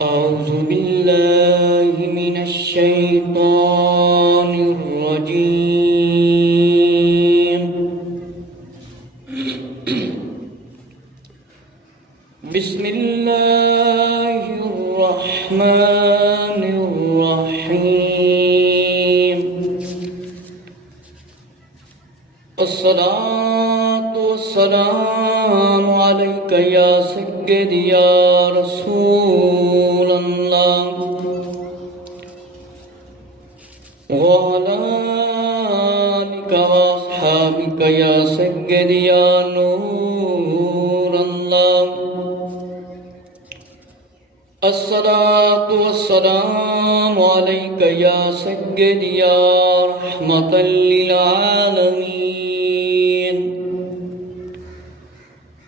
أعوذ بالله من الشيطان الرجيم. بسم الله الرحمن الرحيم. الصلاة والسلام عليك يا سيدي يا رسول الله وعلى آلك وأصحابك يا سيدي يا نور الله. الصلاة والسلام عليك يا سيدي يا رحمة للعالمين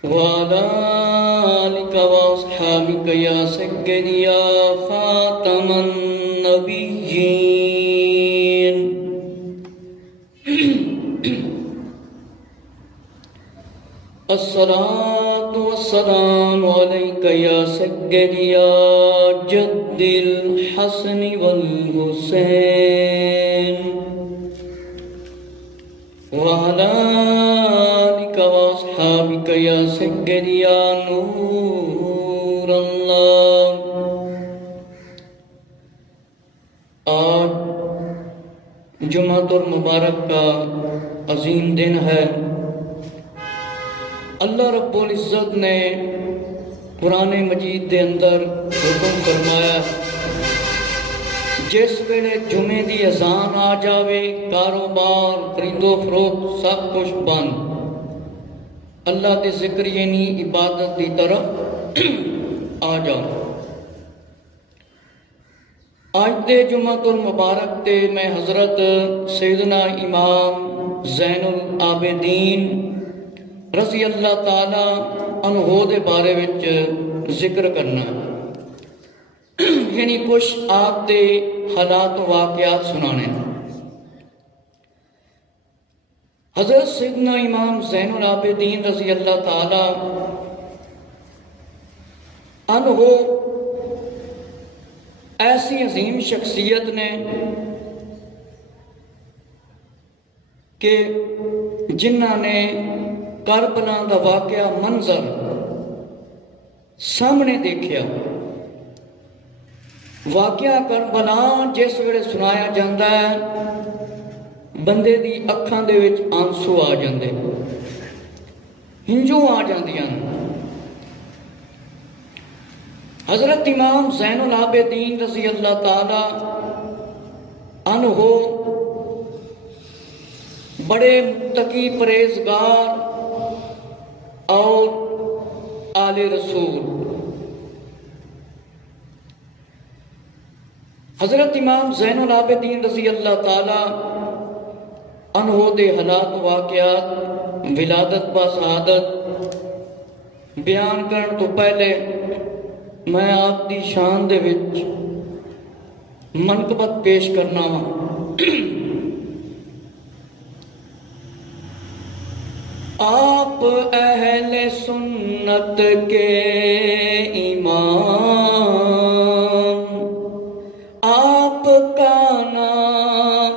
وعلى آلك وأصحابك يا سيدي يا خاتم النبيين. الصلاة والسلام عليك يا سيدي يا جد الحسن والحسين وعلى آلك وأصحابك يا سيدي يا نور الله. آج جمعۃ المبارک کا عظیم دن ہے. اللہ رب العزت نے قرآن مجید دے اندر حکم فرمایا جس ویلے جمعے دی اذان آ جاوے کاروبار خرید و فروخت سب کچھ بند، اللہ دے ذکر یعنی عبادت دی طرف آ جاؤ. آج دے جمعۃ المبارک تے میں حضرت سیدنا امام زین العابدین رضی اللہ تعالی عنہ دے بارے وچ ذکر کرنا یعنی کچھ آپ دے حالات و واقعات سنانے. حضرت سیدنا امام زین العابدین رضی اللہ تعالی عنہ ایسی عظیم شخصیت نے کہ جنہاں نے کربلا دا واقعہ منظر سامنے دیکھیا. واقعہ کربلا جس ویلے سنایا جاتا ہے بندے دی اکھاں دے وچ آنسو آ جاندے، ہنجو آ جاندیاں. حضرت امام زین العابدین رضی اللہ تعالی عنہ بڑے متقی پرہیزگار اور آل رسول. حضرت امام زین العابدین رضی اللہ تعالی عنہ دے حالات واقعات ولادت با شہادت بیان کرن تو پہلے میں آپ دی شان دے وچ منقبت پیش کرنا ہوں. آپ اہل سنت کے امام، آپ کا نام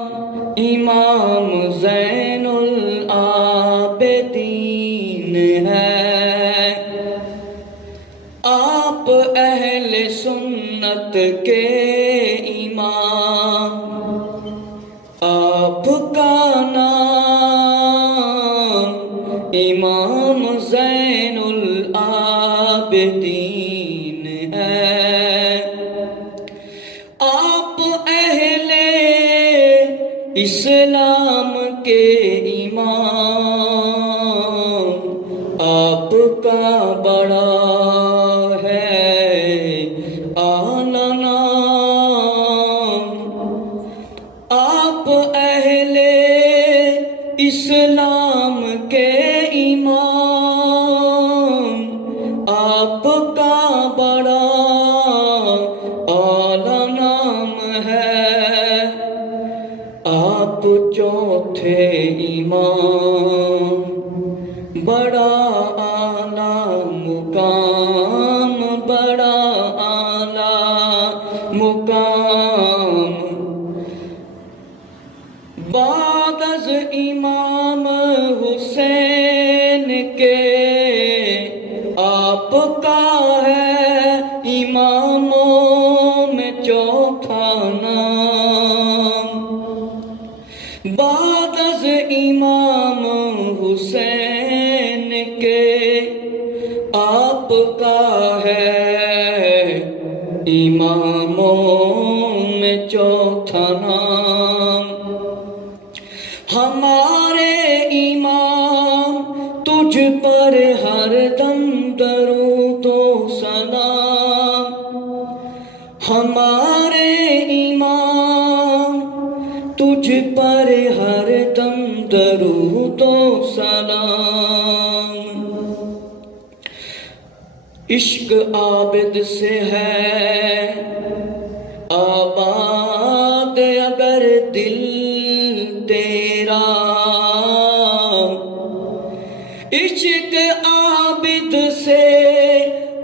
امام زین العابدین ہے. آپ اہل سنت کے امام، آپ کا نام امام زین العابدین ہے. آپ اہل اسلام کے امام، آپ کا بڑا ہے اعلیٰ نام. آپ اہل اسلام کے امام، کے آپ کا ہے اماموں میں چوتھا نام، بعد از امام حسین کے آپ کا ہے اماموں میں چوتھا نام۔ ہمارے امام تجھ پر ہر دم درود و سلام، ہمارے امام تجھ پر ہر دم درود و سلام۔ عشق عابد سے ہے آباد اگر دل تیرا، عشق عابد سے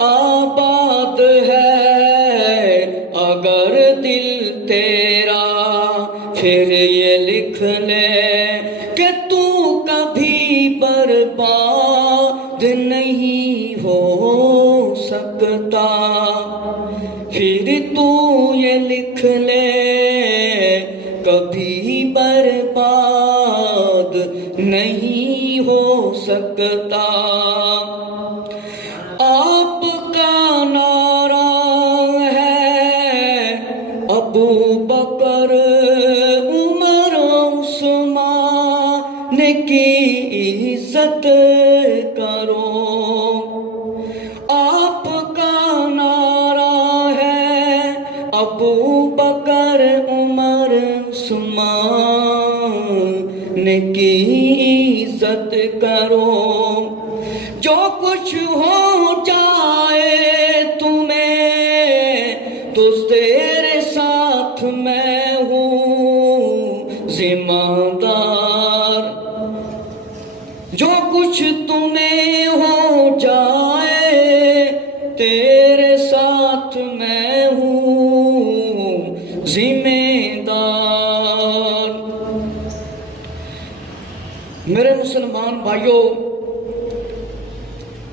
آباد ہے اگر دل تیرا، پھر یہ لکھ لے کہ تو کبھی برباد نہیں ہو سکتا، پھر تو یہ لکھ لے کبھی برباد نہیں ہو سکتا۔ آپ کا نعرہ ہے ابو بکر عمر عثمان کی عزت کرو، آپ کا نعرہ ہے ابو بکر عمر عثمان کی عزت کرو۔ جو کچھ ہو جائے تمہیں تو تیرے ساتھ میں ہوں ذمہ دار، جو کچھ تمہیں ہو جائے تیرے ساتھ میں ہوں ذمہ دار۔ میرے مسلمان بھائیوں،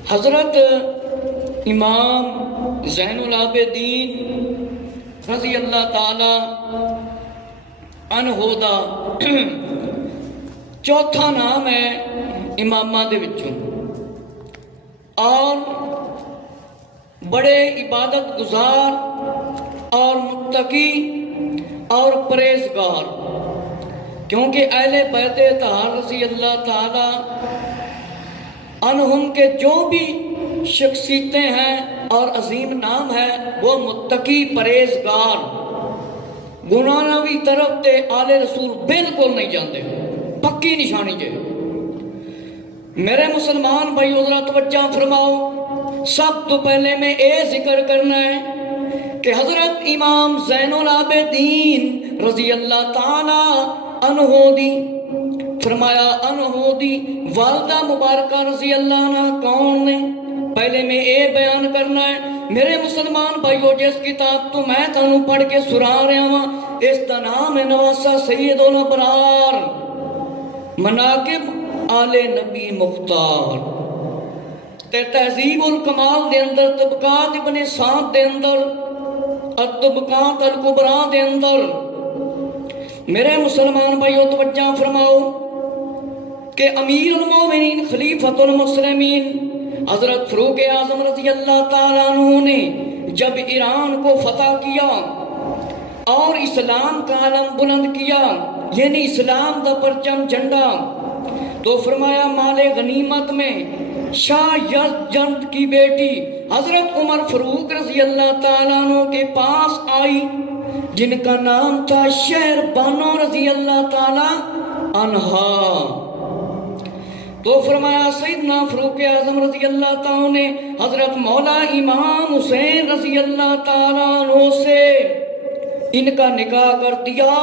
حضرت امام زین العابدین رضی اللہ تعالی عنہ دا چوتھا نام ہے امامہ دے وچوں، اور بڑے عبادت گزار اور متقی اور پرہیزگار، کیونکہ اہل بیت اطہار رضی اللہ تعالی عنہم کے جو بھی شخصیتیں ہیں اور عظیم نام ہے وہ متقی پرہیزگار، گناہ بھی طرف تے آل رسول بالکل نہیں جاندے، پکی نشانی جے۔ میرے مسلمان بھائی ذرا توجہ فرماؤ، سب تو پہلے میں اے ذکر کرنا ہے کہ حضرت امام زین العابدین رضی اللہ تعالی عنہ دی فرمایا عنہ دی والدہ مبارکہ رضی اللہ عنہ کون نے؟ پہلے میں اے بیان کرنا ہے میرے مسلمان بھائیو، جس کتاب تو میں تھانوں پڑھ کے سنا رہا ہوں اس دا نام ہے نواسہ سید الابرار، مناقب آل نبی مختار، تے تہذیب الکمال دے اندر، طبقات ابن سعد دے اندر، الطبقات الکبریٰ دے اندر۔ میرے مسلمان بھائیو توجہ فرماؤ کہ امیر المومنین خلیفۃ المسلمین حضرت فاروق اعظم رضی اللہ تعالیٰ عنہ نے جب ایران کو فتح کیا اور اسلام کا علم بلند کیا، یعنی اسلام دا پرچم جھنڈا، تو فرمایا مال غنیمت میں شاہ یزدجرد کی بیٹی حضرت عمر فاروق رضی اللہ تعالیٰ عنہ کے پاس آئی، جن کا نام تھا شہر بانو رضی اللہ تعالیٰ عنہا۔ تو فرمایا سیدنا فاروق اعظم رضی اللہ تعالیٰ نے حضرت مولا امام حسین رضی اللہ تعالیٰ عنہ سے ان کا نکاح کر دیا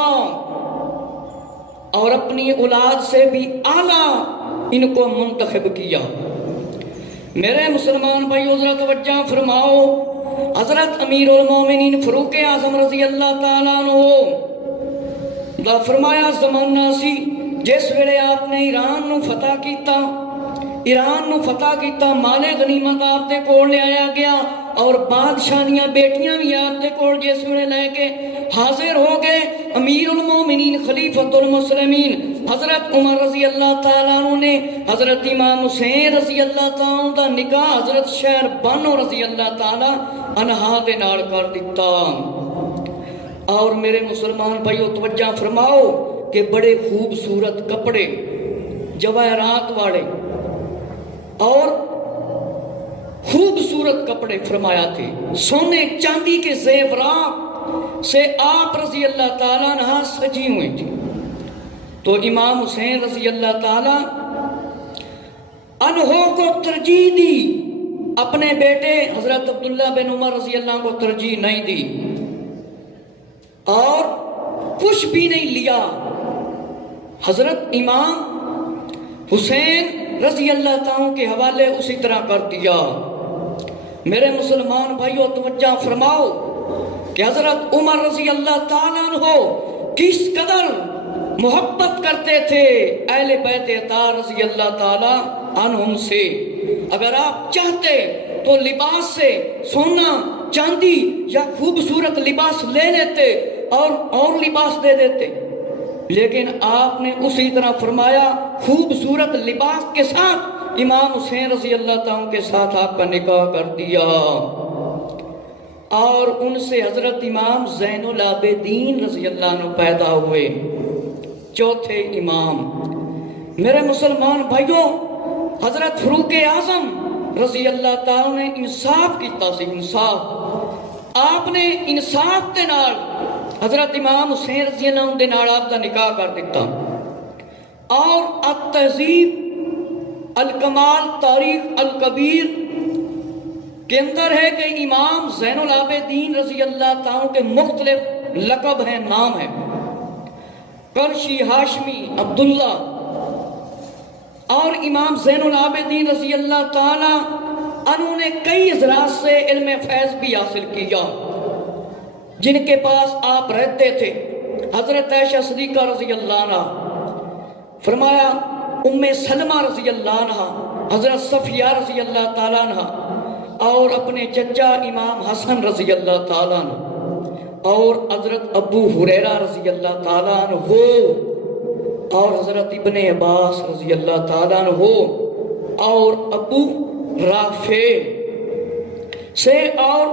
اور اپنی اولاد سے بھی اعلیٰ ان کو منتخب کیا۔ میرے مسلمان بھائیو ذرا توجہ فرماؤ، حضرت امیر المومنین فاروق اعظم رضی اللہ تعالیٰ عنہ دا فرمایا زمانہ سی جس ویلے آپ نے ایران نو فتح کیتا، ایران نو فتح کیتا، مال غنیمت آپ دے کول لے آیا گیا، اور بادشاہیاں بیٹیاں بھی آپ دے کول جس ویلے لے کے حاضر ہو گئے۔ امیر المومنین خلیفۃ المسلمین حضرت عمر رضی اللہ تعالیٰ عنہ نے حضرت امام حسین رضی اللہ تعالیٰ عنہ دا نکاح حضرت شہر بانو رضی اللہ تعالیٰ عنہا دے نال کر دیتا۔ اور میرے مسلمان بھائیو توجہ فرماؤ کہ بڑے خوبصورت کپڑے جواہرات والے اور خوبصورت کپڑے فرمایا تھے، سونے چاندی کے زیورات سے آپ رضی اللہ تعالیٰ عنہ سجی ہوئی تھی۔ تو امام حسین رضی اللہ تعالیٰ عنہ کو ترجیح دی، اپنے بیٹے حضرت عبداللہ بن عمر رضی اللہ عنہ کو ترجیح نہیں دی، اور کچھ بھی نہیں لیا۔ حضرت امام حسین رضی اللہ تعالیٰ کے حوالے اسی طرح کر دیا۔ میرے مسلمان بھائیو توجہ فرماؤ کہ حضرت عمر رضی اللہ تعالیٰ عنہ کس قدر محبت کرتے تھے اہل بیت اطہار رضی اللہ تعالیٰ عنہم سے۔ اگر آپ چاہتے تو لباس سے سونا چاندی یا خوبصورت لباس لے لیتے اور لباس دے دیتے، لیکن آپ نے اسی طرح فرمایا خوبصورت لباس کے ساتھ امام حسین رضی اللہ تعالیٰ کے ساتھ آپ کا نکاح کر دیا، اور ان سے حضرت امام زین العابدین رضی اللہ عنہ پیدا ہوئے، چوتھے امام۔ میرے مسلمان بھائیوں، حضرت فاروق اعظم رضی اللہ تعالیٰ نے انصاف کیتا سی، انصاف آپ نے انصاف دے نال حضرت امام حسین رضی اللہ عنہ دے نال آپ دا نکاح کر دیتا۔ اور التہذیب الکمال تاریخ الکبیر کے اندر ہے کہ امام زین العابدین رضی اللہ تعالیٰ کے مختلف لقب ہیں، نام ہیں، قرشی، ہاشمی، عبداللہ۔ اور امام زین العابدین رضی اللہ تعالیٰ عنہ نے کئی حضرات سے علم فیض بھی حاصل کیا جن کے پاس آپ رہتے تھے۔ حضرت عائشہ صدیقہ رضی اللہ عنہ، فرمایا ام سلمہ رضی اللہ عنہ، حضرت صفیہ رضی اللہ تعالیٰ عنہ، اور اپنے چچا امام حسن رضی اللہ تعالیٰ عنہ، اور حضرت ابو ہریرہ رضی اللہ تعالیٰ عنہ، اور حضرت ابن عباس رضی اللہ تعالیٰ عنہ، اور ابو رافع سے، اور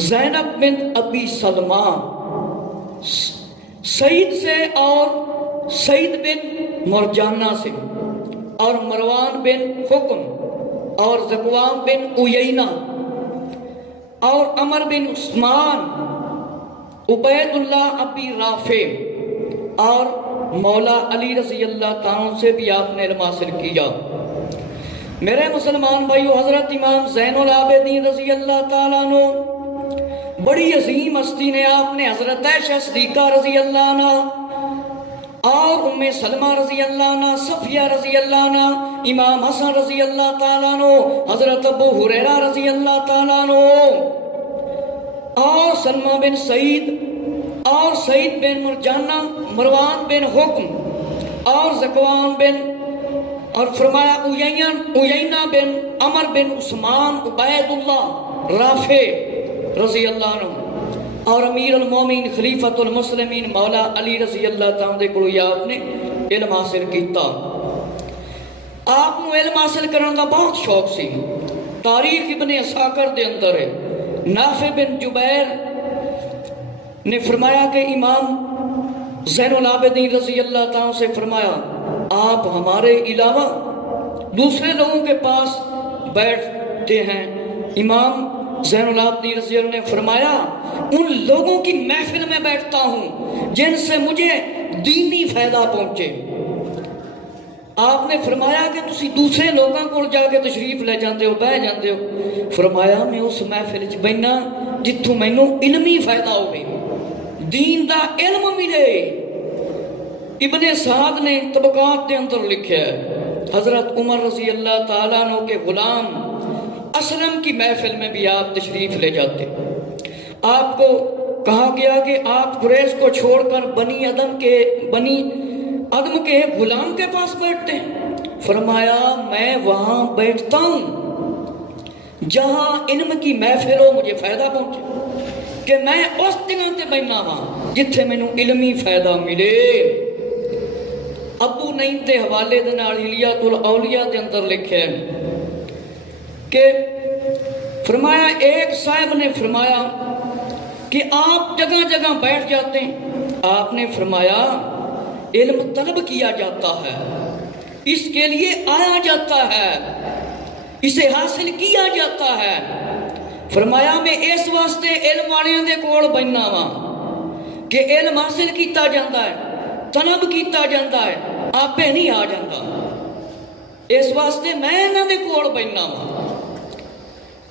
زینب بن ابی سلمہ، سعید سے، اور سعید بن مرجانہ سے، اور مروان بن حکم، اور ذکوان بن عیینہ، اور عمر بن عثمان، عبید اللہ ابی رافع، اور مولا علی رضی اللہ تعالیٰ سے بھی آپ نے علم حاصل کیا۔ میرے مسلمان بھائیو، حضرت امام زین العابدین رضی اللہ تعالیٰ عنہ بڑی عظیم ہستی نے، آپ نے حضرت عائشہ صدیقہ رضی اللہ عنہ، اور ام سلمہ رضی اللہ عنہ، صفیہ رضی اللہ عنہ، امام حسن رضی اللہ تعالیٰ عنہ، حضرت ابو ہریرہ رضی اللہ تعالیٰ عنہ، اور سلمہ بن سعید، اور سعید بن مرجانہ، مروان بن حکم، اور ذکوان بن، اور فرمایا عیینہ بن عمر بن عثمان، عبید اللہ رافع رضی اللہ عنہ، اور امیر المومنین خلیفۃ المسلمین مولا علی رضی اللہ تعالیٰ دے کولوں آپ نے علم حاصل کیتا۔ آپ نو علم حاصل کرنے کا بہت شوق سی۔ تاریخ ابن اساکر دے اندر ہے، نافع بن جبیر نے فرمایا کہ امام زین العابدین رضی اللہ تعالیٰ سے فرمایا، آپ ہمارے علاوہ دوسرے لوگوں کے پاس بیٹھتے ہیں۔ امام زین العابدین رضی اللہ نے فرمایا، ان لوگوں کی محفل میں بیٹھتا ہوں جن سے مجھے دینی فائدہ پہنچے۔ آپ نے فرمایا کہ تسی دوسرے لوگوں کو جا کے تشریف لے جاندے ہو، بہ جاندے ہو۔ فرمایا میں اس محفل چ بہنا جتھوں مینوں علمی فائدہ ہوئے، دین دا علم ملے۔ ابن سعد نے طبقات دے اندر لکھا ہے، حضرت عمر رضی اللہ تعالیٰ عنہ کے غلام اسلم کی محفل میں بھی آپ تشریف لے جاتے۔ آپ کو کہا گیا کہ آپ قریش کو چھوڑ کر بنی آدم کے ایک غلام کے پاس بیٹھتے ہیں۔ فرمایا میں وہاں بیٹھتا ہوں جہاں علم کی محفل ہو مجھے فائدہ پہنچے، کہ میں اس جگہ تے بیٹھنا ہاں جتھے مینوں علمی فائدہ ملے۔ ابو نعیم دے حوالے دے نال حلیۃ الاولیاء دے اندر لکھیا ہے کہ فرمایا ایک صاحب نے فرمایا کہ آپ جگہ جگہ بیٹھ جاتے ہیں، آپ نے فرمایا علم طلب کیا جاتا ہے، اس کے لیے آیا جاتا ہے، اسے حاصل کیا جاتا ہے۔ فرمایا میں اس واسطے علم والوں دے کول بیٹھنا وا کہ علم حاصل کیتا جاتا ہے، طلب کیتا جاتا ہے، آپے نہیں آ جاتا، اس واسطے میں انہاں دے کول بیٹھنا وا۔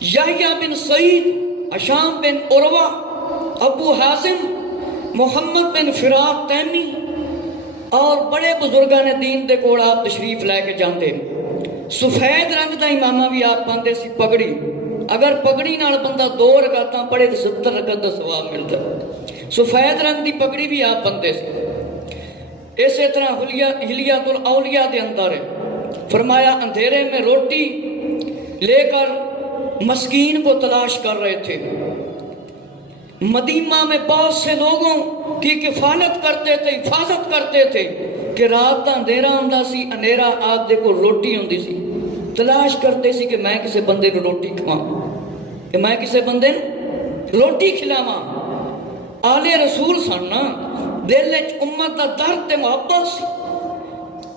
یحییٰ بن سعید، ہشام بن عروہ، ابو حازم، محمد بن فراق تیمی اور بڑے بزرگان دین دے کول آپ تشریف لے کے جاندے۔ سفید رنگ دا امامہ بھی آپ پاندے سی، پگڑی، اگر پگڑی نال بندہ 2 رکعتاں پڑھے تو 70 رکعت دا ثواب ملتا۔ سفید رنگ دی پگڑی بھی آپ پاندے سی۔ اسی طرح حلیۃ الاولیاء دے اندر ہے، فرمایا اندھیرے میں روٹی لے کر مسکین کو تلاش کر رہے تھے، مدینہ میں بہت سے لوگوں کی کفالت کرتے تھے، حفاظت کرتے تھے کہ رات کا اندھیرا ہوندا سی، اندھیرا آپ دے کو روٹی ہوندی سی، تلاش کرتے سی کہ میں کسے بندے کو روٹی کھواں، کہ میں کسے بندے روٹی کھلاواں۔ آل رسول سننا دل وچ امت دا درد تے محبت سی۔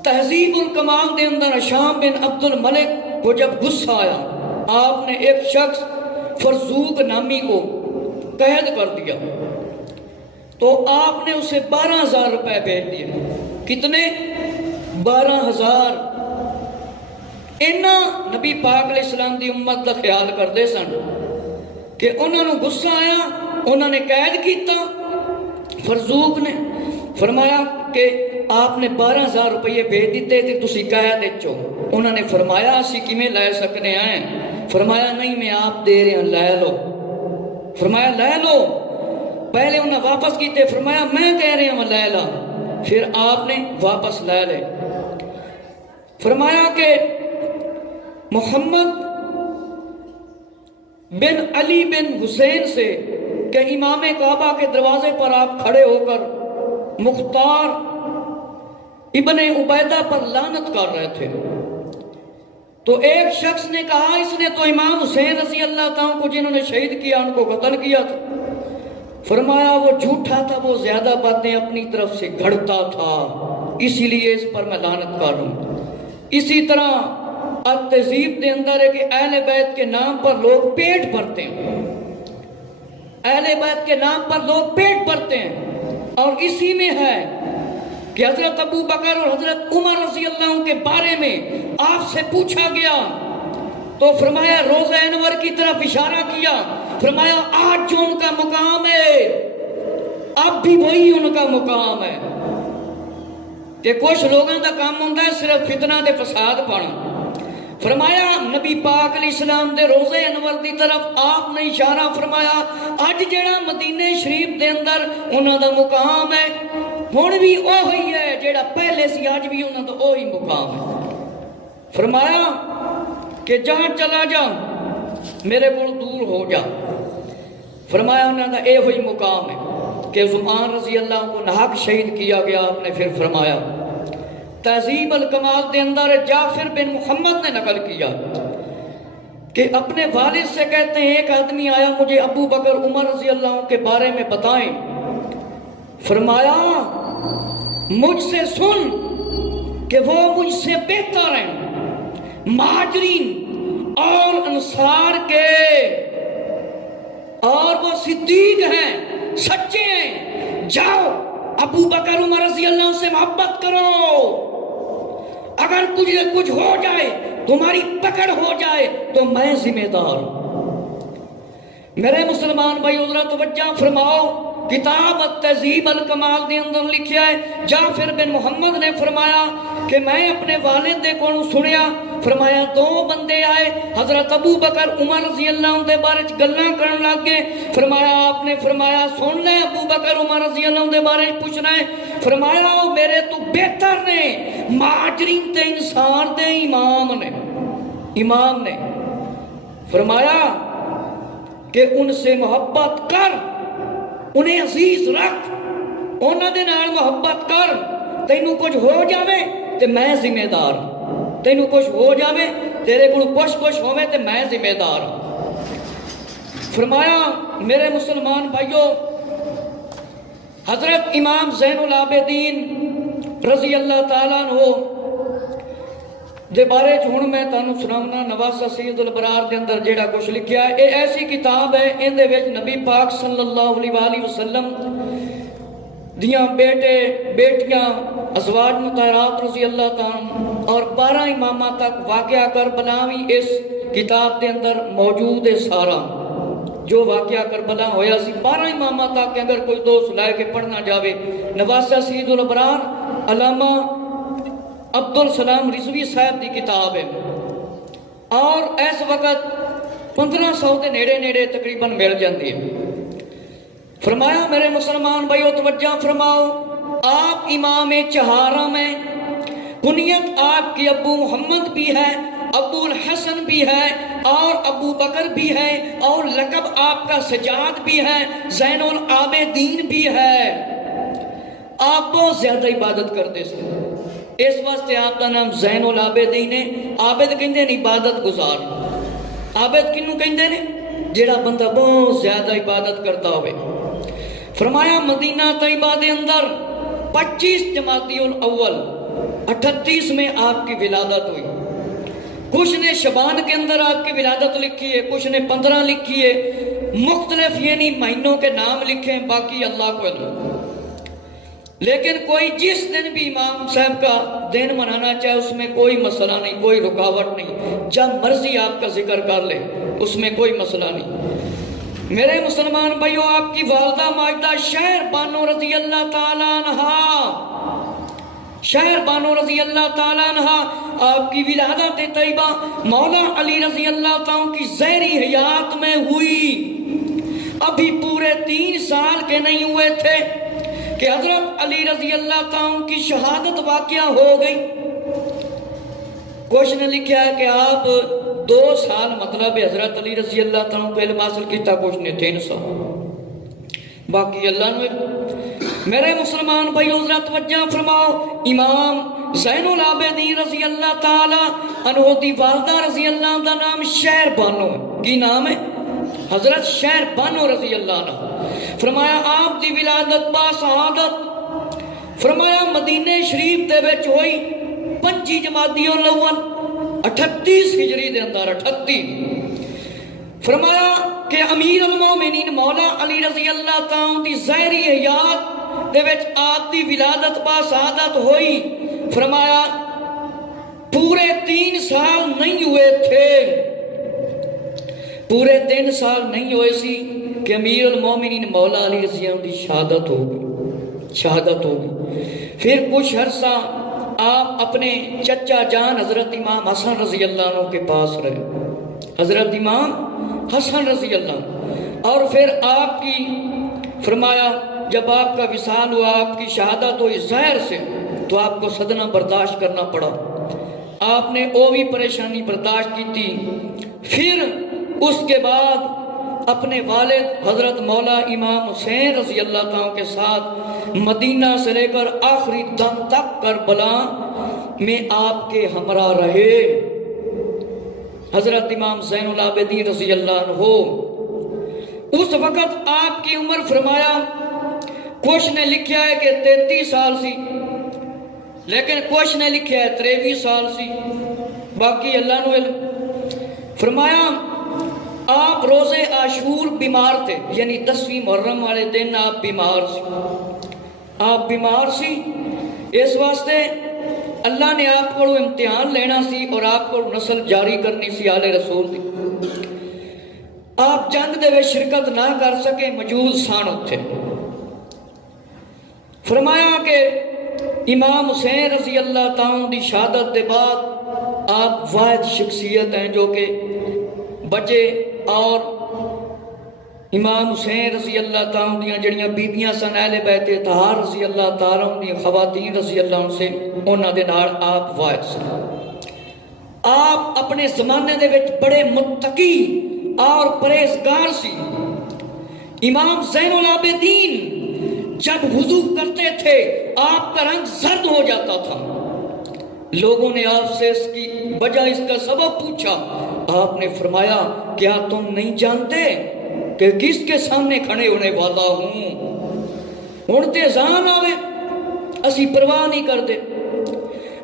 تہذیب الکمال دے اندر ہشام بن عبد الملک کو جب غصہ آیا، آپ نے ایک شخص فرزوق نامی کو قید کر دیا، تو آپ نے اسے 12,000 روپے بھیج دیے۔ کتنے؟ 12,000۔ نبی پاک علیہ السلام دی امت کا خیال کرتے سن کہ انہوں نے غصہ آیا، انہوں نے قید کیتا۔ فرزوق نے فرمایا کہ آپ نے 12,000 روپے بھیج دیتے تھے، تسی قید وچو۔ انہوں نے فرمایا اسی کیویں لے سکنے ہیں؟ فرمایا نہیں میں آپ دے رہے ہیں، لے لو۔ فرمایا لے لو۔ پہلے انہیں واپس کیتے، فرمایا میں کہہ رہے ہیں لے لا، پھر آپ نے واپس لے لے۔ فرمایا کہ محمد بن علی بن حسین سے کہ امام کعبہ کے دروازے پر آپ کھڑے ہو کر مختار ابن عبیدہ پر لعنت کر رہے تھے، تو ایک شخص نے کہا اس نے تو امام حسین رضی اللہ تعالیٰ کو جنہوں نے شہید کیا ان کو قتل کیا تھا۔ فرمایا وہ جھوٹا تھا، وہ زیادہ باتیں اپنی طرف سے گھڑتا تھا، اسی لیے اس پر میں لعنت کر رہا ہوں۔ اسی طرح التہذیب دے اندر ہے کہ اہل بیت کے نام پر لوگ پیٹ بھرتے ہیں، اہل بیت کے نام پر لوگ پیٹ بھرتے ہیں، اور اسی میں ہے کہ حضرت ابو بکر اور حضرت عمر رضی اللہ عنہ کے بارے میں آپ سے پوچھا گیا تو فرمایا روزہ انور کی طرف اشارہ کیا، فرمایا آج جو ان کا مقام ہے اب بھی وہی ان کا مقام ہے۔ کہ کچھ لوگوں کا کام ہوتا ہے صرف فتنہ دے فساد پانا۔ فرمایا نبی پاک علیہ السلام دے روزے انور دی طرف آپ نے اشارہ فرمایا، اج جڑا مدینے شریف دے اندر انہاں دا مقام ہے ہن بھی اوہی ہے جڑا پہلے سی، اج بھی انہاں دا اوہی مقام ہے۔ فرمایا کہ جہاں چلا جا میرے کو دور ہو جا۔ فرمایا انہاں دا اے ہوئی مقام ہے کہ عثمان رضی اللہ عنہ کو ناحق شہید کیا گیا۔ آپ نے پھر فرمایا تہذیب الکمال دے اندر جعفر بن محمد نے نقل کیا کہ اپنے والد سے کہتے ہیں ایک آدمی آیا مجھے ابو بکر عمر رضی اللہ عنہ کے بارے میں بتائیں۔ فرمایا مجھ سے سن کہ وہ مجھ سے بہتر ہیں، مہاجرین اور انصار کے، اور وہ صدیق ہیں، سچے ہیں۔ جاؤ ابو بکر عمر رضی اللہ عنہ سے محبت کرو، اگر کچھ ہو جائے تمہاری پکڑ ہو جائے تو میں ذمہ دار ہوں۔ میرے مسلمان بھائی ذرا توجہ فرماؤ، کتاب التہذیب الکمال دے اندر لکھیا ہے جعفر بن محمد نے فرمایا کہ میں اپنے والد دے کولوں سنیا، فرمایا دو بندے آئے، حضرت ابو بکر عمر رضی اللہ عنہ دے بارے چ گلاں کرن لگ گئے۔ فرمایا آپ نے فرمایا سن لے ابو بکر عمر رضی اللہ عنہ دے بارے چ پوچھنا ہے، فرمایا وہ میرے تو بہتر نے، مہاجرین تے انصار دے امام نے۔ فرمایا کہ ان سے محبت کر، انہیں عزیز رکھ، انہاں دے نال محبت کر، تینوں کچھ ہو جاوے تے میں ذمہ دار، تینوں کچھ ہو جاوے تیرے کو کچھ ہوئے تے میں ذمہ دار۔ فرمایا میرے مسلمان بھائیو، حضرت امام زین العابدین رضی اللہ تعالیٰ عنہ دے بارے ہن میں تانوں سناونا نواسہ سید الابرار دے اندر جیڑا کچھ لکھیا ہے۔ یہ ایسی کتاب ہے، ان دے وچ نبی پاک صلی اللہ علیہ وآلہ وسلم دیاں بیٹے بیٹیاں ازواج مطہرات رضی اللہ تعالیٰ اور 12 امامہ تک واقعہ کربلا بھی اس کتاب دے اندر موجود ہے۔ سارا جو واقعہ کربلا ہویا سی 12 امامہ تک اگر کوئی دوست لائے کے پڑھنا جاوے، نواسہ سید الابرار علامہ عبدالسلام رضوی صاحب دی کتاب ہے، اور اس وقت 1500 دے نیڑے تقریباً مل جاندی ہے۔ فرمایا میرے مسلمان بھائیو توجہ فرماؤ، آپ امام چہارم ہیں، کنیت آپ کی ابو محمد بھی ہے، ابو الحسن بھی ہے، اور ابو بکر بھی ہے، اور لقب آپ کا سجاد بھی ہے، زین العابدین بھی ہے۔ آپ بہت زیادہ عبادت کرتے سے، اس واسطے آپ کا نام زین العابدین ہے۔ عابد کہندے نے عبادت گزار، عابد کنوں کہندے نے؟ جیڑا بندہ بہت زیادہ عبادت کرتا ہوئے۔ فرمایا مدینہ طیبہ دے اندر 25 جمادی الاول 38 میں آپ کی ولادت ہوئی۔ کچھ نے شبان کے اندر آپ کی ولادت لکھی ہے، کچھ نے 15 لکھی ہے، مختلف یعنی مہینوں کے نام لکھے ہیں، باقی اللہ کو علم۔ لیکن کوئی جس دن بھی امام صاحب کا دن منانا چاہے اس میں کوئی مسئلہ نہیں، کوئی رکاوٹ نہیں، جب مرضی آپ کا ذکر کر لے، اس میں کوئی مسئلہ نہیں۔ میرے مسلمان بھائیو، آپ کی والدہ ماجدہ شہر بانو رضی اللہ تعالیٰ عنہ، شہر بانو رضی اللہ تعالیٰ عنہ آپ کی ولادت طیبہ مولا علی رضی اللہ تعالیٰ کی زہری حیات میں ہوئی۔ ابھی پورے 3 سال کے نہیں ہوئے تھے کہ حضرت علی رضی اللہ تعالیٰ کی شہادت واقعہ ہو گئی۔ کچھ نے لکھا ہے کہ آپ 2 سال مطلب حضرت علی رضی اللہ تعالیٰ کو علم حاصل کیتا، کچھ نے 3 سال، باقی اللہ نے۔ میرے مسلمان بھائی حضرت توجہ فرماؤ، امام زین العابدین رضی اللہ تعالیٰ عنہ دی والدہ رضی اللہ عنہ دا نام شہر بانو ہے۔ کی نام ہے؟ حضرت شہر بانو رضی اللہ عنہ۔ فرمایا آپ دی ولادت با سعادت فرمایا مدینہ شریف دے وچ ہوئی 25 جمادی الاول 38 ہجری دے اندر 38۔ فرمایا کہ امیر المومنین مولا علی رضی اللہ تعالیٰ دی ظاہری حیات دے وچ آپ دی ولادت با سعادت ہوئی۔ فرمایا پورے 3 سال نہیں ہوئے تھے، پورے 3 سال نہیں ہوئے سی کہ امیر المومنین مولا علی رضی اللہ دی شہادت ہو گئی۔ پھر کچھ عرصہ آپ اپنے چچا جان حضرت امام حسن رضی اللہ عنہ کے پاس رہے، حضرت امام حسن رضی اللہ عنہ، اور پھر آپ کی فرمایا جب آپ کا وصال ہوا، آپ کی شہادت ہوئی ظاہر سے، تو آپ کو صدمہ برداشت کرنا پڑا، آپ نے وہ بھی پریشانی برداشت کی تھی۔ پھر اس کے بعد اپنے والد حضرت مولا امام حسین رضی اللہ تعالیٰ کے ساتھ مدینہ سے لے کر آخری دم تک کربلا میں آپ کے ہمراہ رہے۔ حضرت امام زین العابدین رضی اللہ عنہ اس وقت آپ کی عمر فرمایا کچھ نے لکھا ہے کہ 33 سال سی، لیکن کچھ نے لکھا ہے 23 سال سی، باقی اللہ نے علم۔ فرمایا آپ روز عاشور بیمار تھے، یعنی 10ویں محرم والے دن آپ بیمار سی، آپ بیمار سی، اس واسطے اللہ نے آپ کو امتحان لینا سی اور آپ کو نسل جاری کرنی سی آل رسول دی۔ آپ جنگ دے وچ شرکت نہ کر سکے، موجود سان اتھے۔ فرمایا کہ امام حسین رضی اللہ تعالیٰ دی شہادت دے بعد آپ واحد شخصیت ہیں جو کہ بچے، اور امام حسین رضی اللہ تعالیٰ دیاں جڑیاں بیبیاں سن اہل بیت اطہار رضی اللہ تعالیٰ دی خواتین رضی اللہ عنہ سے انہاں دے نال آپ واحد سن۔ آپ اپنے زمانے دے وچ بڑے متقی اور پرہیزگار سی۔ امام زین العابدین جب وضو کرتے تھے آپ کا رنگ زرد ہو جاتا تھا۔ لوگوں نے آپ سے اس کی وجہ، اس کا سبب پوچھا۔ آپ نے فرمایا کیا تم نہیں جانتے کہ کس کے سامنے کھڑے ہونے والا ہوں؟ ہن تے اذان آوے اسی پرواہ نہیں کرتے۔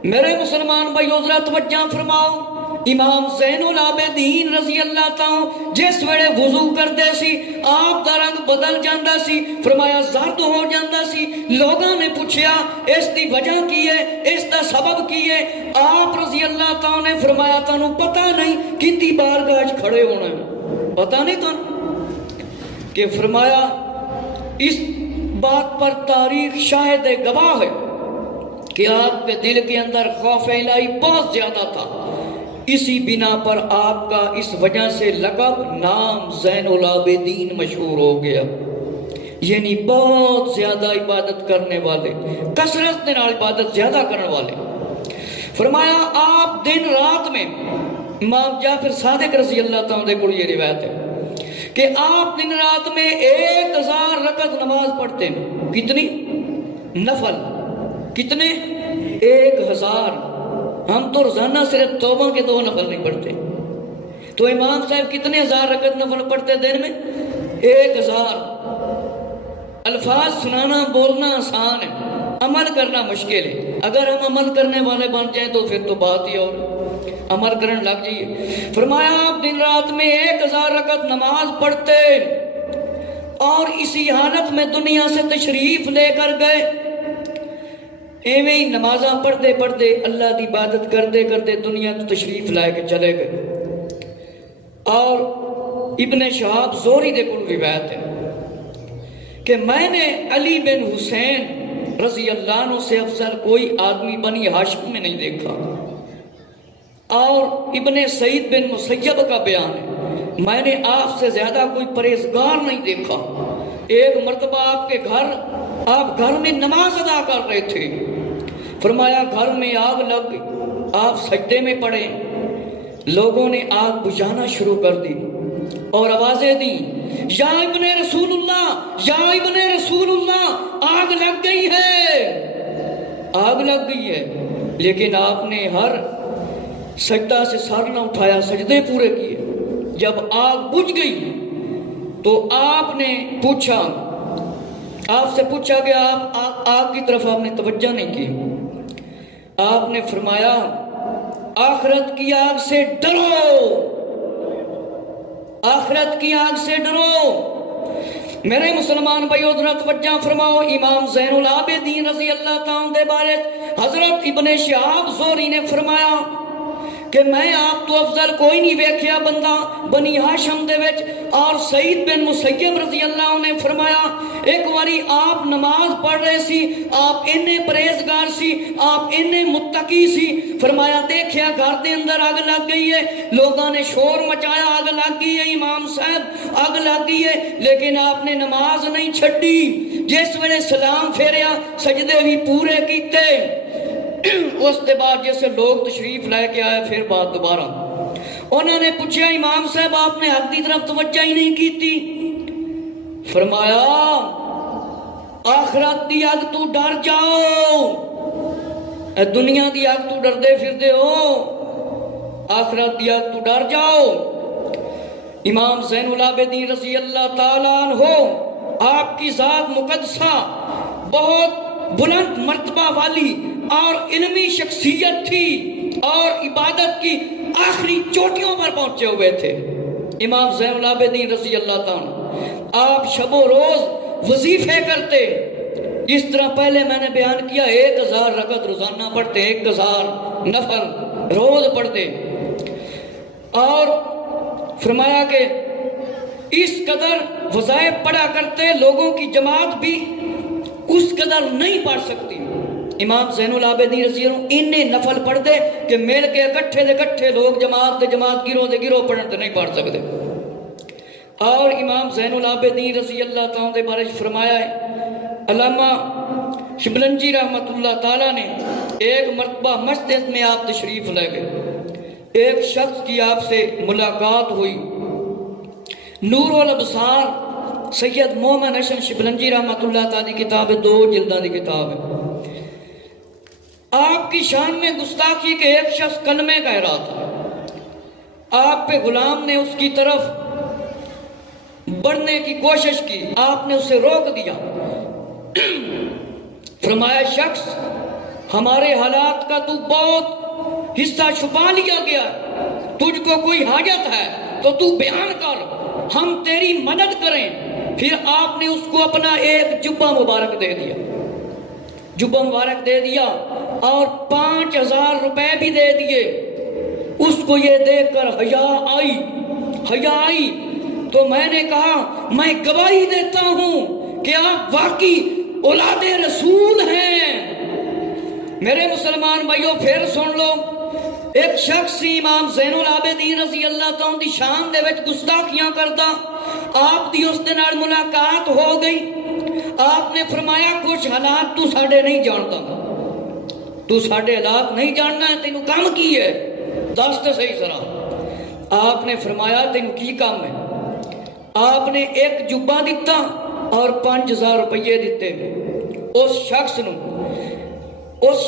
میرے مسلمان بھائیو ذرا توجہ فرماؤ، امام زین العابدین رضی اللہ تعالیٰ جس ویلے وضو کرتے سی آپ دا رنگ بدل جاندہ سی، فرمایا زرد ہو جاندہ سی۔ لوگاں نے پوچھیا اس دی وجہ کی ہے، اس دا سبب کی ہے؟ آپ رضی اللہ تعالیٰ نے فرمایا تانوں پتہ نہیں کیندی بارگاہ وچ کھڑے ہونا ہے؟ پتہ نہیں تانوں؟ کہ فرمایا اس بات پر تاریخ شاہد گواہ ہے کہ آپ کے دل کے اندر خوف الہی بہت زیادہ تھا، اسی بنا پر آپ کا اس وجہ سے لقب نام زین العابدین مشہور ہو گیا، یعنی بہت زیادہ عبادت کرنے والے، کثرت نال عبادت زیادہ کرنے والے۔ فرمایا آپ دن رات میں، امام جعفر صادق رضی اللہ تعالیٰ کو یہ روایت ہے کہ آپ دن رات میں 1000 رکعت نماز پڑھتے ہیں۔ کتنی؟ نفل کتنے؟ 1000۔ ہم تو روزانہ صرف توبہ کے 2 نفل نہیں پڑھتے، تو امام صاحب کتنے 1000 رکعت نفل پڑھتے دن میں؟ 1000۔ الفاظ سنانا بولنا آسان ہے، عمل کرنا مشکل ہے۔ اگر ہم عمل کرنے والے بن جائیں تو پھر تو بات ہی اور، عمل کرنے لگ جائیے۔ فرمایا آپ دن رات میں 1000 رکعت نماز پڑھتے اور اسی حالت میں دنیا سے تشریف لے کر گئے۔ ایویں ہی نمازاں پڑھتے پڑھتے اللہ دی عبادت کرتے کرتے دنیا تو تشریف لائے کے چلے گئے۔ اور ابن شہاب زہری دے کول روایت ہے کہ میں نے علی بن حسین رضی اللہ عنہ سے افضل کوئی آدمی بنی ہاشم میں نہیں دیکھا۔ اور ابن سعید بن مسیب کا بیان ہے میں نے آپ سے زیادہ کوئی پرہیزگار نہیں دیکھا۔ ایک مرتبہ آپ گھر میں نماز ادا کر رہے تھے، فرمایا گھر میں آگ لگ گئی، آپ سجدے میں پڑے، لوگوں نے آگ بجھانا شروع کر دی اور آوازیں دی یا ابن رسول اللہ، یا ابن رسول اللہ، آگ لگ گئی ہے، آگ لگ گئی ہے۔ لیکن آپ نے ہر سجدہ سے سر نہ اٹھایا، سجدے پورے کیے۔ جب آگ بجھ گئی تو آپ نے پوچھا، آپ سے پوچھا گیا آپ آگ کی طرف آپ نے توجہ نہیں کی۔ آپ نے فرمایا آخرت کی آگ سے ڈرو، آخرت کی آگ سے ڈرو۔ میرے مسلمان بھائیو ذرا توجہ فرماؤ، امام زین العابدین رضی اللہ تعالیٰ دے بارے حضرت ابن شہاب زہری نے فرمایا کہ میں آپ تو افضل کوئی نہیں ویکھیا بندہ بنی ہاشم دے وچ۔ اور سعید بن مسیب رضی اللہ عنہ نے فرمایا ایک واری آپ نماز پڑھ رہے سی، آپ انہیں پرہیزگار سی، آپ انہیں متقی سی، فرمایا دیکھیا گھر دے اندر آگ لگ گئی ہے، لوگوں نے شور مچایا آگ لگ گئی ہے، امام صاحب آگ لگ گئی ہے، لیکن آپ نے نماز نہیں چھڈی۔ جس ویلے سلام پھیریا سجدے بھی پورے کیتے۔ اس کے بعد جیسے لوگ تشریف لے کے آئے پھر بات دوبارہ، انہوں نے پوچھا امام صاحب آپ نے حق کی طرف توجہ ہی نہیں کی تھی۔ فرمایا آخرت دی اگ تو ڈر جاؤ، اے دنیا دی اگ تو ڈردے پھردے ہو، آخرت دی اگ تو ڈر جاؤ۔ امام زین العابدین رضی اللہ تعالیٰ عنہ آپ کی ذات مقدسہ بہت بلند مرتبہ والی اور علمی شخصیت تھی اور عبادت کی آخری چوٹیوں پر پہنچے ہوئے تھے امام زین العابدین رضی اللہ تعالیٰ۔ آپ شب و روز وظیفے کرتے، جس طرح پہلے میں نے بیان کیا 1000 رکعت روزانہ پڑھتے، 1000 نفل روز پڑھتے، اور فرمایا کہ اس قدر وظائف پڑھا کرتے لوگوں کی جماعت بھی اس قدر نہیں پڑھ سکتی۔ امام زین العابدین رضی اللہ عنہ انہیں نفل پڑھ دے کہ مل کے اکٹھے دے اکٹھے لوگ جماعت دے جماعت گروہ دے گروہ پڑھن تے نہیں پڑھ سکتے. اور امام زین العابدین رضی اللہ تعالیٰ دے بارے فرمایا ہے، علامہ شبلنجی رحمت اللہ تعالیٰ نے ایک مرتبہ مسجد میں آپ تشریف لے گئے، ایک شخص کی آپ سے ملاقات ہوئی. نور الابصار سید مومن حسن شبلنجی رحمت اللہ تعالیٰ کی کتاب ہے، 2 جلداں دی کتاب ہے. آپ کی شان میں گستاخی کہ ایک شخص کلمے کہہ رہا تھا، آپ پہ غلام نے اس کی طرف بڑھنے کی کوشش کی، آپ نے اسے روک دیا. فرمایا شخص ہمارے حالات کا تو بہت حصہ چھپا لیا گیا، تجھ کو کوئی حاجت ہے تو بیان کر، ہم تیری مدد کریں. پھر آپ نے اس کو اپنا ایک جبہ مبارک دے دیا، جبہ مبارک دے دیا اور 5000 روپے بھی دے دیے. اس کو یہ دیکھ کر حیا آئی تو میں نے کہا میں گواہی دیتا ہوں کہ آپ واقعی اولاد رسول ہیں. میرے مسلمان بھائیوں پھر سن لو، ایک شخص امام زین العابدین رضی اللہ تعالیٰ دی شان دے وچ گستاخیاں کردا، آپ دی اس دے نال ملاقات ہو گئی. آپ نے فرمایا کچھ حالات تو ساڈے نہیں جانتا، تو ساڈے حالات نہیں جاننا ہے، تینوں کام کی ہے دس تے صحیح ذرا. آپ نے فرمایا تینوں کی کام ہے؟ آپ نے ایک جبہ دیتا اور 5000 روپیے دیتے. اس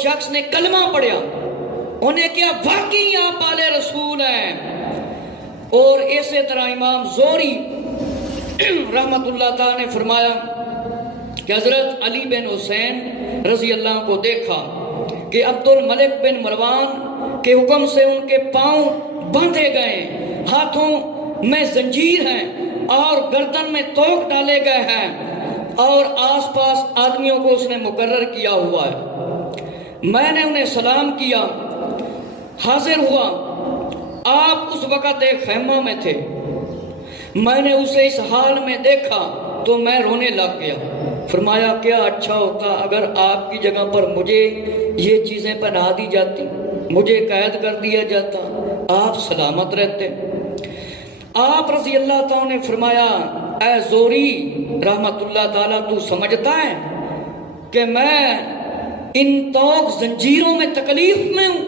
شخص نے کلمہ پڑھیا، انہیں کیا واقعی آپ والے رسول ہیں. اور اسی طرح امام زوری رحمت اللہ تعالیٰ نے فرمایا کہ حضرت علی بن حسین رضی اللہ عنہ کو دیکھا کہ عبد الملک بن مروان کے حکم سے ان کے پاؤں باندھے گئے، ہاتھوں میں زنجیر ہیں اور گردن میں توق ڈالے گئے ہیں، اور آس پاس آدمیوں کو اس نے مقرر کیا ہوا ہے. میں نے انہیں سلام کیا، حاضر ہوا. آپ اس وقت ایک خیمہ میں تھے، میں نے اسے اس حال میں دیکھا تو میں رونے لگ گیا. فرمایا کیا اچھا ہوتا اگر آپ کی جگہ پر مجھے یہ چیزیں پہنا دی جاتی، مجھے قید کر دیا جاتا، آپ سلامت رہتے. آپ رضی اللہ تعالیٰ نے فرمایا اے زوری رحمت اللہ تعالیٰ تو سمجھتا ہے کہ میں ان توق زنجیروں میں تکلیف میں ہوں،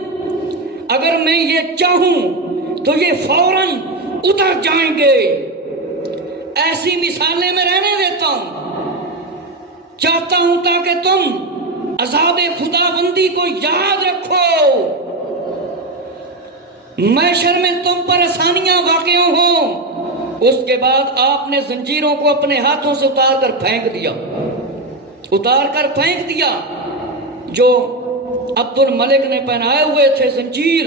اگر میں یہ چاہوں تو یہ فوراً اتر جائیں گے. ایسی مثالیں میں رہنے دیتا ہوں، چاہتا ہوں تاکہ تم عذاب خدا بندی کو یاد رکھو، محشر میں تم پر آسانیاں واقع ہوں. اس کے بعد آپ نے زنجیروں کو اپنے ہاتھوں سے اتار کر پھینک دیا جو عبد الملک نے پہنائے ہوئے تھے زنجیر،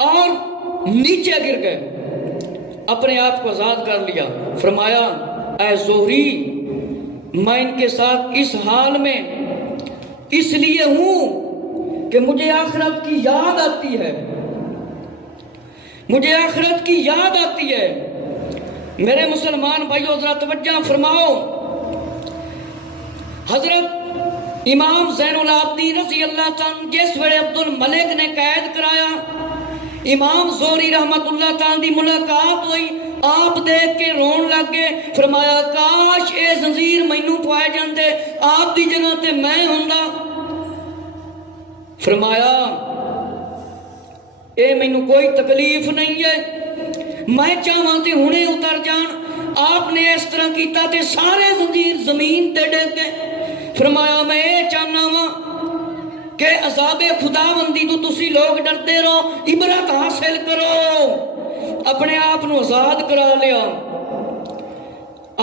اور نیچے گر گئے، اپنے آپ کو آزاد کر لیا. فرمایا اے زہری میں ان کے ساتھ اس حال میں اس لیے ہوں کہ مجھے آخرت کی یاد آتی ہے، مجھے آخرت کی یاد آتی ہے. میرے مسلمان بھائیو ذرا توجہ فرماؤ، حضرت امام زین العابدین رضی اللہ تعالیٰ جس ویلے عبد الملک نے قید کرایا، امام زوری رحمت اللہ تعالیٰ دی ملاقات ہوئی، آپ دیکھ کے رون لگ گئے. فرمایا کاش اے زنجیر مینوں پوائے جاندے، آپ دی جگہ تے میں ہوندا. فرمایا اے مینوں کوئی تکلیف نہیں ہے، میں چاہواں تے ہنے اتر جان. آپ نے اس طرح کیتا تے سارے زنجیر زمین تے ڈگ گئے. فرمایا میں اے چاہنا وا کہ عذاب خدا بندی تو تسی لوگ ڈرتے رہو، عبرت حاصل کرو، اپنے آپ نو آزاد کرا لیا.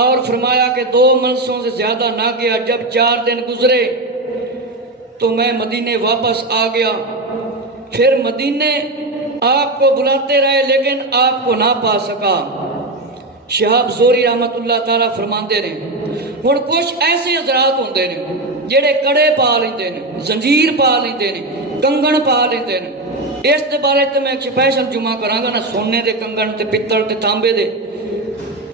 اور فرمایا کہ 2 منسوں سے زیادہ نہ گیا، جب 4 دن گزرے تو میں مدینے واپس آ گیا. پھر مدینے آپ کو بلاتے رہے لیکن آپ کو نہ پا سکا. شہاب زوری رحمت اللہ تعالیٰ فرماندے نے ہن کچھ ایسے حضرات ہوندے نے جڑے کڑے پا لیندے نے، زنجیر پا لیندے نے، کنگن پا لیندے نے. اس دے بارے تے میں اسپیشل جمعہ کراں گا نا، سونے دے کنگن تے پتل تے تانبے دے.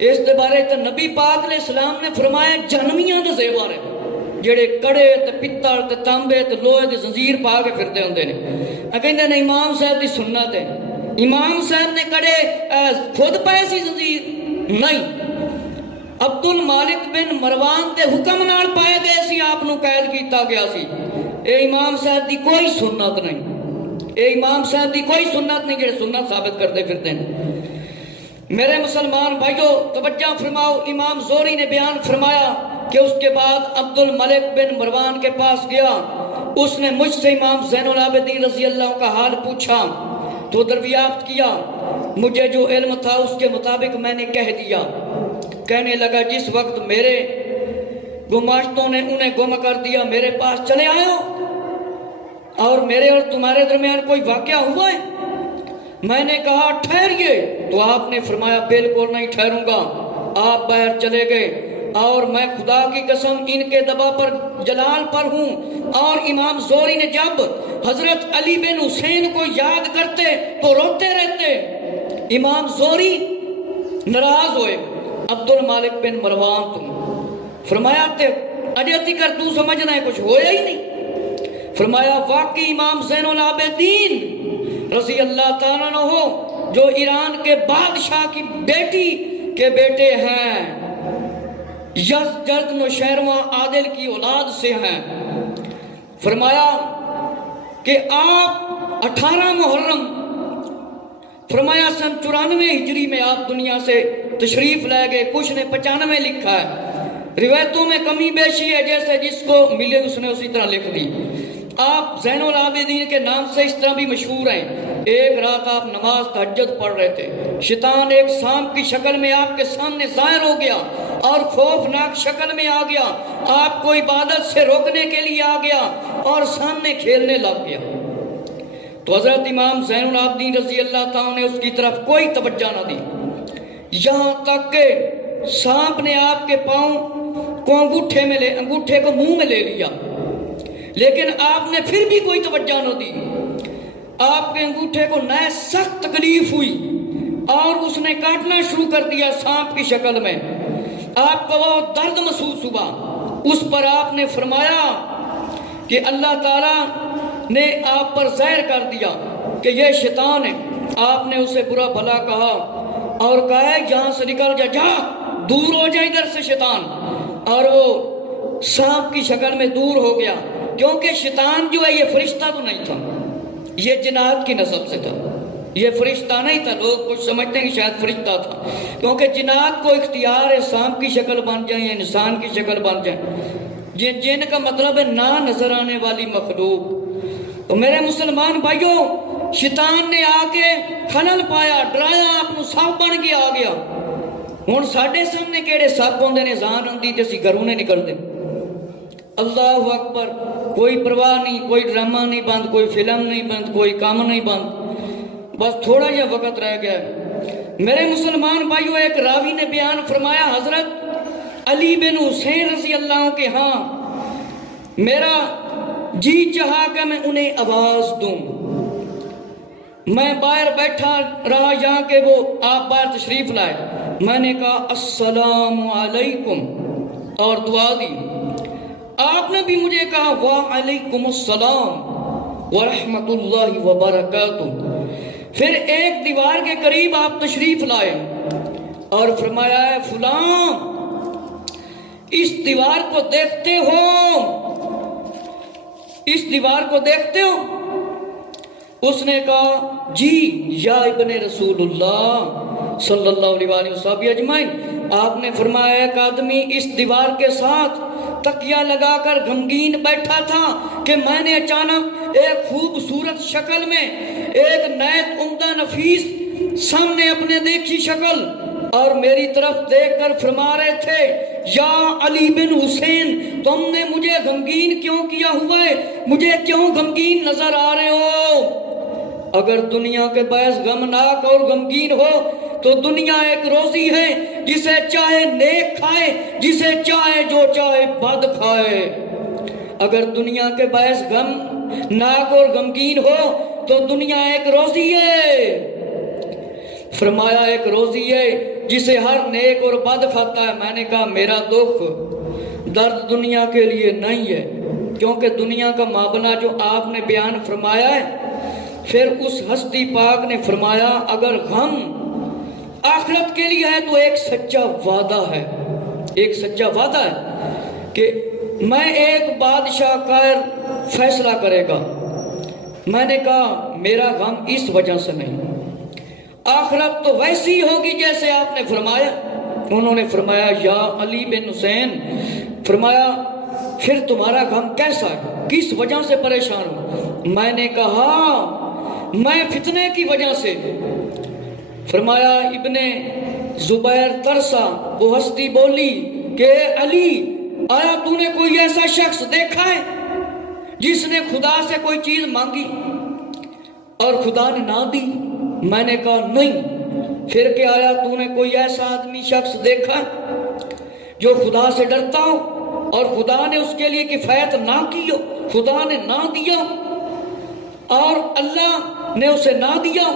اس دے بارے تے نبی پاک علیہ السلام نے فرمایا جہنمیاں دے زیور ہے، جڑے کڑے تے پتل تے تانبے تے لوہے دی زنجیر پا کے پھردے ہوندے نے کہندے نے امام صاحب دی سنت ہے امام صاحب نے کڑے خود پائے سی زنجیر نہیں عبد المالک بن مروان دے حکم نال پائے گئے سی آپ نو قید کیتا گیا سی اے امام صاحب دی کوئی سنت نہیں اے امام صاحب دی کوئی سنت نہیں جڑے سنت ثابت کرتے پھرتے ہیں میرے مسلمان بھائیو توجہ فرماؤ امام زہری نے بیان فرمایا کہ اس کے بعد عبد الملک بن مروان کے پاس گیا اس نے مجھ سے امام زین العابدین رضی اللہ کا حال پوچھا تو دریافت کیا مجھے جو علم تھا اس کے مطابق میں نے کہہ دیا کہنے لگا جس وقت میرے گماشتوں نے انہیں گم کر دیا میرے پاس چلے آئے ہو اور میرے اور تمہارے درمیان کوئی واقعہ ہوا ہے میں نے کہا ٹھہریے تو آپ نے فرمایا بالکل نہیں ٹھہروں گا آپ باہر چلے گئے اور میں خدا کی قسم ان کے دبا پر جلال پر ہوں اور امام زہری نے جب حضرت علی بن حسین کو یاد کرتے تو روتے رہتے امام زہری ناراض ہوئے عبد المالک بن مروان تم فرمایا تے اجتی کر تو سمجھنا ہے کچھ ہویا ہی نہیں فرمایا واقعی امام زین العابدین رضی اللہ تعالیٰ عنہ ہو جو ایران کے بادشاہ کی بیٹی کے بیٹے ہیں یزدجرد نوشیروان عادل کی اولاد سے ہیں فرمایا کہ آپ 18 محرم فرمایا سن 94 ہجری میں آپ دنیا سے تشریف لے گئے کچھ نے 95 لکھا ہے روایتوں میں کمی بیشی ہے جیسے جس کو ملے اس نے اسی طرح لکھ دی آپ زین العابدین کے نام سے اس طرح بھی مشہور ہیں ایک رات آپ نماز تہجد پڑھ رہے تھے شیطان ایک سانپ کی شکل میں آپ کے سامنے ظاہر ہو گیا اور خوفناک شکل میں آ گیا آپ کو عبادت سے روکنے کے لیے آ گیا اور سامنے کھیلنے لگ گیا تو حضرت امام زین العابدین رضی اللہ تعالیٰ نے اس کی طرف کوئی توجہ نہ دی یہاں تک کہ سانپ نے آپ کے پاؤں کو انگوٹھے کو منہ میں لے لیا لیکن آپ نے پھر بھی کوئی توجہ نہ دی آپ کے انگوٹھے کو نئے سخت تکلیف ہوئی اور اس نے کاٹنا شروع کر دیا سانپ کی شکل میں آپ کو بہت درد محسوس ہوا اس پر آپ نے فرمایا کہ اللہ تعالیٰ نے آپ پر زہر کر دیا کہ یہ شیطان ہے آپ نے اسے برا بھلا کہا اور کہا یہاں سے نکل جا دور ہو جائے ادھر سے شیطان اور وہ سانپ کی شکل میں دور ہو گیا کیونکہ شیطان جو ہے یہ فرشتہ تو نہیں تھا یہ جنات کی نسل سے تھا یہ فرشتہ نہیں تھا لوگ کچھ سمجھتے ہیں کہ شاید فرشتہ تھا کیونکہ جنات کو اختیار ہے سانپ کی شکل بن جائیں یا انسان کی شکل بن جائیں یہ جن کا مطلب ہے نہ نظر آنے والی مخلوق تو میرے مسلمان بھائیوں شیطان نے آ کے خلل پایا ڈرایا آپ سانپ بن کے آ گیا ہوں ساڈے سامنے کہڑے سپ ہوندے نے زان آندی تے اسی گھروں نے نکلتے اللہ اکبر کوئی پرواہ نہیں کوئی ڈرامہ نہیں بند کوئی فلم نہیں بند کوئی کام نہیں بند بس تھوڑا جا وقت رہ گیا میرے مسلمان بھائیوں ایک راوی نے بیان فرمایا حضرت علی بن حسین رضی اللہ کے ہاں میرا جی چاہا کہ میں انہیں آواز دوں میں باہر بیٹھا رہا یہاں کہ وہ آپ باہر تشریف لائے میں نے کہا السلام علیکم اور دعا دی آپ نے بھی مجھے کہا وعلیکم السلام ورحمت اللہ وبرکاتہ پھر ایک دیوار کے قریب آپ تشریف لائے اور فرمایا ہے فلاں اس دیوار کو دیکھتے ہو اس دیوار کو دیکھتے ہو اس نے کہا جی یا ابن رسول اللہ صلی اللہ علیہ وسلم اجمعین آپ نے فرمایا ایک آدمی اس دیوار کے ساتھ تکیہ لگا کر غمگین بیٹھا تھا کہ میں نے اچانک ایک خوبصورت شکل میں ایک نہایت عمدہ نفیس سامنے اپنے دیکھی شکل اور میری طرف دیکھ کر فرما رہے تھے یا علی بن حسین تم نے مجھے غمگین کیوں کیا ہوا ہے مجھے کیوں غمگین نظر آ رہے ہو اگر دنیا کے باعث غمناک اور غمگین ہو تو دنیا ایک روزی ہے جسے چاہے نیک کھائے جسے چاہے جو چاہے بد کھائے اگر دنیا کے باعث غم ناک اور غمگین ہو تو دنیا ایک روزی ہے فرمایا ایک روزی ہے جسے ہر نیک اور بد کھاتا ہے میں نے کہا میرا دکھ درد دنیا کے لیے نہیں ہے، کیونکہ دنیا کا معاملہ جو آپ نے بیان فرمایا ہے، پھر اس ہستی پاک نے فرمایا اگر غم آخرت کے لیے ہے تو ایک سچا وعدہ ہے، ایک سچا وعدہ ہے کہ میں ایک بادشاہ قائر فیصلہ کرے گا۔ میں نے کہا میرا غم اس وجہ سے نہیں، آخرت تو ویسی ہوگی جیسے آپ نے فرمایا۔ انہوں نے فرمایا یا علی بن حسین، فرمایا پھر تمہارا غم کیسا ہے، کس وجہ سے پریشان ہو؟ میں نے کہا میں فتنے کی وجہ سے۔ فرمایا ابن زبیر ترسا، وہ ہستی بولی کہ علی آیا تو نے کوئی ایسا شخص دیکھا ہے جس نے خدا سے کوئی چیز مانگی اور خدا نے نہ دی؟ میں نے کہا نہیں۔ پھر کہ آیا تو نے کوئی ایسا آدمی شخص دیکھا جو خدا سے ڈرتا ہو اور خدا نے اس کے لیے کفایت نہ کی ہو، خدا نے نہ دیا اور اللہ نے اسے نہ دیا؟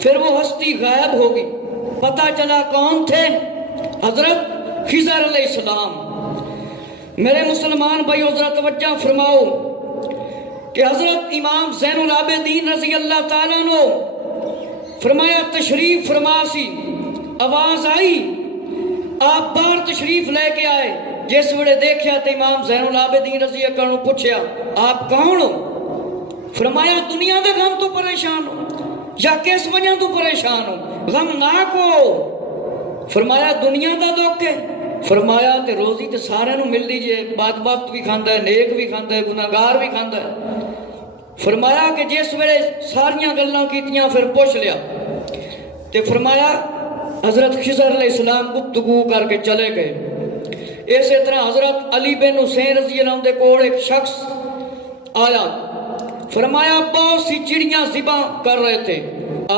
پھر وہ ہستی غائب ہوگی۔ پتہ چلا کون تھے؟ حضرت خضر علیہ السلام۔ میرے مسلمان بھائی حضرت توجہ فرماؤ کہ حضرت امام زین العابدین رضی اللہ تعالیٰ عنہ فرمایا تشریف فرماسی، آواز آئی، آپ باہر تشریف لے کے آئے۔ جس وڑے دیکھیا تو امام زین العابدین رضی اللہ عنہ پوچھیا آپ کون ہو؟ فرمایا دنیا دے غم تو پریشان ہو یا کس وجہ تو پریشان ہو؟ غم ناک ہو۔ فرمایا دنیا دا دکھ ہے۔ فرمایا کہ روزی تے سارے نو مل دیجئے، بات بھی کھاندا ہے، نیک بھی کھاندا ہے، گناہگار بھی کھاندا ہے۔ فرمایا کہ جس ویلے ساریاں گلاں کیتیاں پھر پوچھ لیا تے فرمایا حضرت خضر علیہ السلام گفتگو کر کے چلے گئے۔ اسی طرح حضرت علی بن حسین رضی اللہ عنہ دے کول ایک شخص آیا، فرمایا بہت سی چڑیاں ذبح کر رہے تھے۔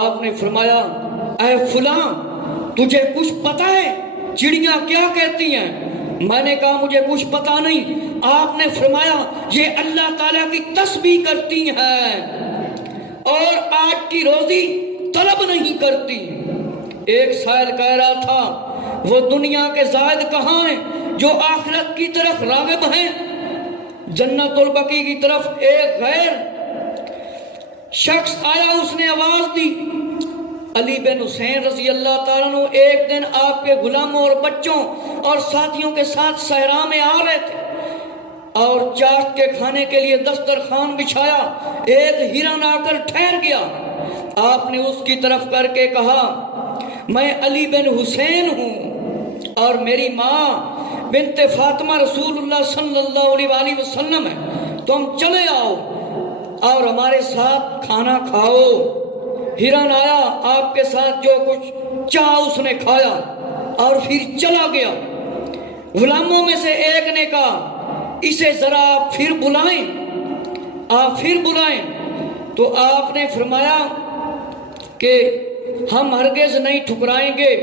آپ نے فرمایا اے فلاں تجھے کچھ پتہ ہے چڑیاں کیا کہتی ہیں؟ میں نے کہا مجھے کچھ پتہ نہیں۔ آپ نے فرمایا یہ اللہ تعالیٰ کی تسبیح کرتی ہیں اور آج کی روزی طلب نہیں کرتی۔ ایک سائل کہہ رہا تھا وہ دنیا کے زائد کہاں ہیں جو آخرت کی طرف راغب ہیں؟ جنت البقیع کی طرف ایک غیر شخص آیا، اس نے آواز دی۔ علی بن حسین رضی اللہ تعالیٰ عنہ ایک دن آپ کے غلاموں اور بچوں اور ساتھیوں کے ساتھ صحرا میں آ رہے تھے اور چاشت کے کھانے کے لیے دسترخوان بچھایا، ایک ہرن آ کر ٹھہر گیا۔ آپ نے اس کی طرف کر کے کہا میں علی بن حسین ہوں اور میری ماں بنت فاطمہ رسول اللہ صلی اللہ علیہ وآلہ وسلم ہے، تم چلے آؤ اور ہمارے ساتھ کھانا کھاؤ۔ ہرن آیا، آپ کے ساتھ جو کچھ چاہا اس نے کھایا اور پھر چلا گیا۔ غلاموں میں سے ایک نے کہا اسے ذرا آپ پھر بلائیں، آپ پھر بلائیں۔ تو آپ نے فرمایا کہ ہم ہرگز نہیں ٹھکرائیں گے۔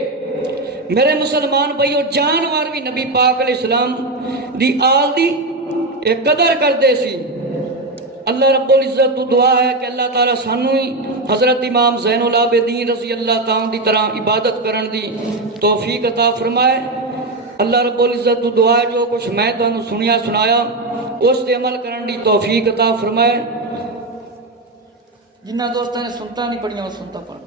میرے مسلمان بھائیو جانور بھی نبی پاک علیہ السلام دی آل دی ایک قدر کر دے سی۔ اللہ رب العزت تو دعا ہے کہ اللہ تعالیٰ سانو ہی حضرت امام زین العابدین رضی اللہ تعالیٰ دی طرح عبادت کرن دی توفیق عطا فرمائے۔ اللہ رب العزت تو دعا ہے جو کچھ میں تانوں سنیا سنایا اس تے عمل کرن دی توفیق عطا فرمائے۔ جنہ دوستاں نے سنتا نہیں پڑھیاں وہ سنتا پڑھ۔